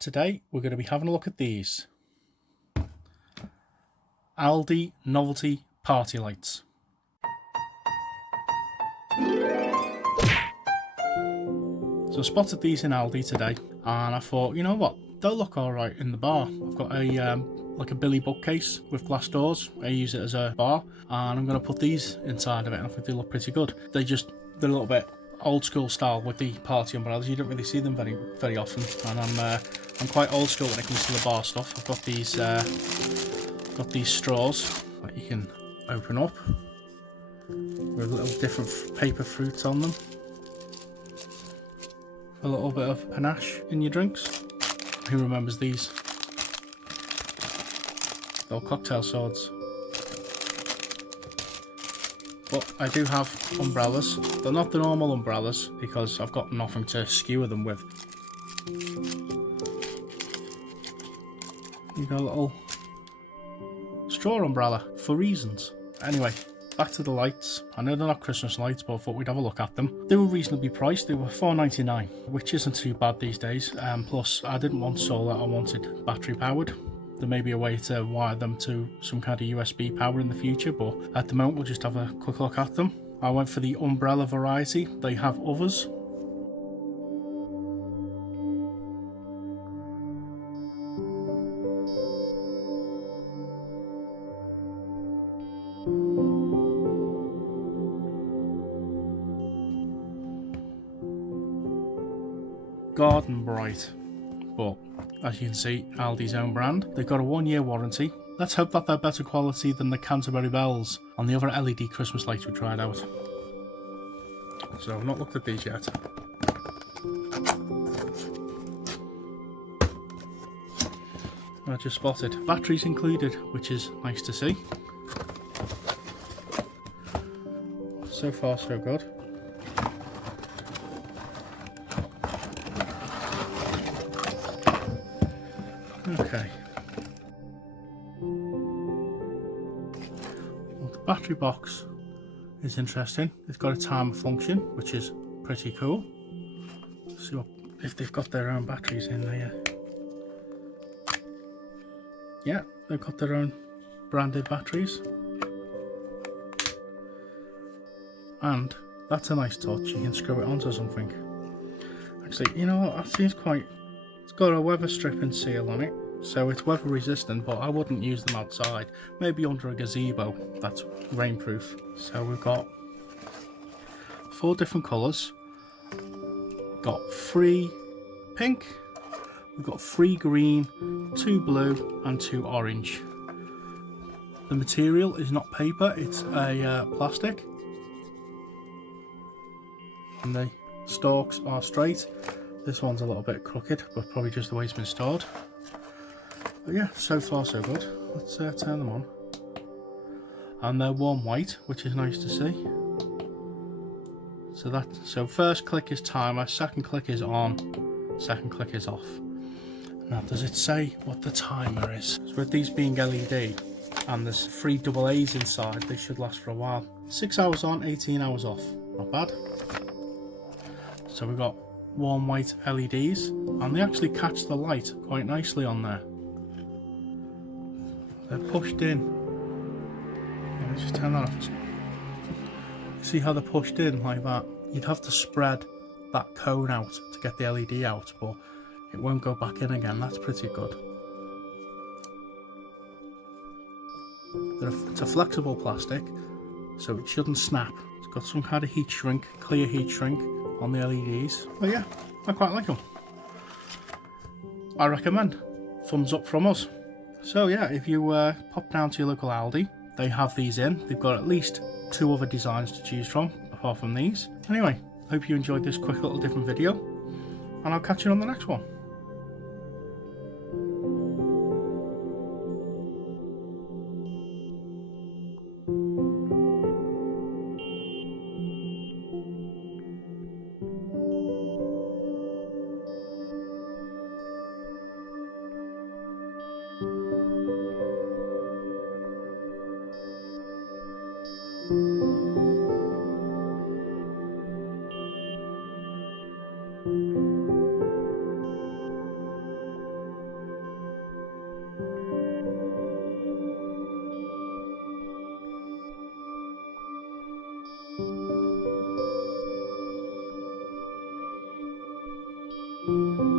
Today we're going to be having a look at these ALDI Novelty Party Lights. So I spotted these in Aldi today and I thought, you know what, they'll look alright in the bar. I've got a like a Billy bookcase with glass doors. I use it as a bar and I'm going to put these inside of it and I think they look pretty good. They're a little bit old school style with the party umbrellas. You don't really see them very often, and I'm quite old school when it comes to the bar stuff. I've got these straws that you can open up with little different paper fruits on them. A little bit of panache in your drinks. Who remembers these? Little cocktail swords. But I do have umbrellas. They're not the normal umbrellas because I've got nothing to skewer them with. You got a little straw umbrella for reasons. Anyway, back to the lights. I know they're not Christmas lights, but I thought we'd have a look at them. They were reasonably priced. They were $4.99, which isn't too bad these days. Plus, I didn't want solar, I wanted battery powered. There may be a way to wire them to some kind of USB power in the future, but at the moment we'll just have a quick look at them. I went for the umbrella variety. They have others. Garden Brite, but as you can see, Aldi's own brand. They've got a 1-year warranty. Let's hope that they're better quality than the Canterbury bells on the other LED Christmas lights we tried out. So I've not looked at these yet. I just spotted batteries included, which is nice to see. So far so good. Okay. Well, the battery box is interesting. It's got a timer function, which is pretty cool. Let's see if they've got their own batteries in there. Yeah, they've got their own branded batteries. And that's a nice touch. You can screw it onto something. Actually, you know what? That seems quite... It's got a weather stripping seal on it, so it's weather resistant, but I wouldn't use them outside. Maybe under a gazebo that's rainproof. So we've got 4 different colours. Got 3 pink, we've got 3 green, 2 blue and 2 orange. The material is not paper, it's a plastic. And the stalks are straight. This one's a little bit crooked, but probably just the way it's been stored. But yeah, so far so good. Let's turn them on. And they're warm white, which is nice to see. So first click is timer, second click is on, second click is off. Now, does it say what the timer is? So with these being LED and there's 3 AA's inside, they should last for a while. 6 hours on, 18 hours off. Not bad. So we've got warm white LEDs and they actually catch the light quite nicely on there. They're pushed in. Let me just turn that off. See how they're pushed in like that? You'd have to spread that cone out to get the LED out, but it won't go back in again. That's pretty good. It's a flexible plastic, so it shouldn't snap. It's got some kind of heat shrink, clear heat shrink on the LEDs. But yeah, I quite like them. I recommend. Thumbs up from us. So yeah, if you pop down to your local Aldi, they have these in. They've got at least 2 other designs to choose from, apart from these. Anyway, hope you enjoyed this quick little different video, and I'll catch you on the next one. you.